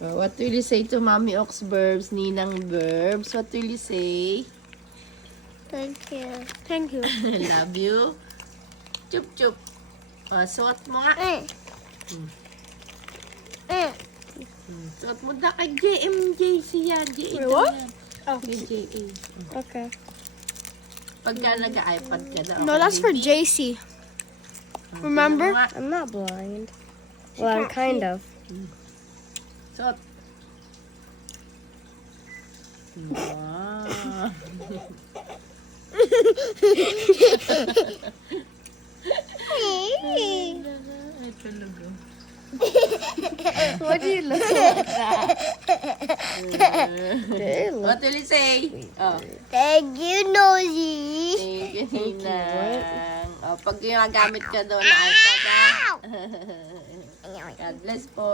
What will you say to Mommy Ox Burbs, Ninang Burbs? What will you say? Thank you. Thank you. Love you. Chup chup. Suot mo nga. Suot mo na kay JMJC yan. JA Wait, what? yan. Oh. JA. Okay. Pagka nag-iPad ka na. No, that's for JC. Remember? I'm not blind. Well, I'm kind of. Suot. Wow. Ay, talaga. What do you look like that? What will you say? Oh. Thank you, Nosy. Thank you, Ninang. Oh, pag ginagamit ka daw na iPad, God bless po.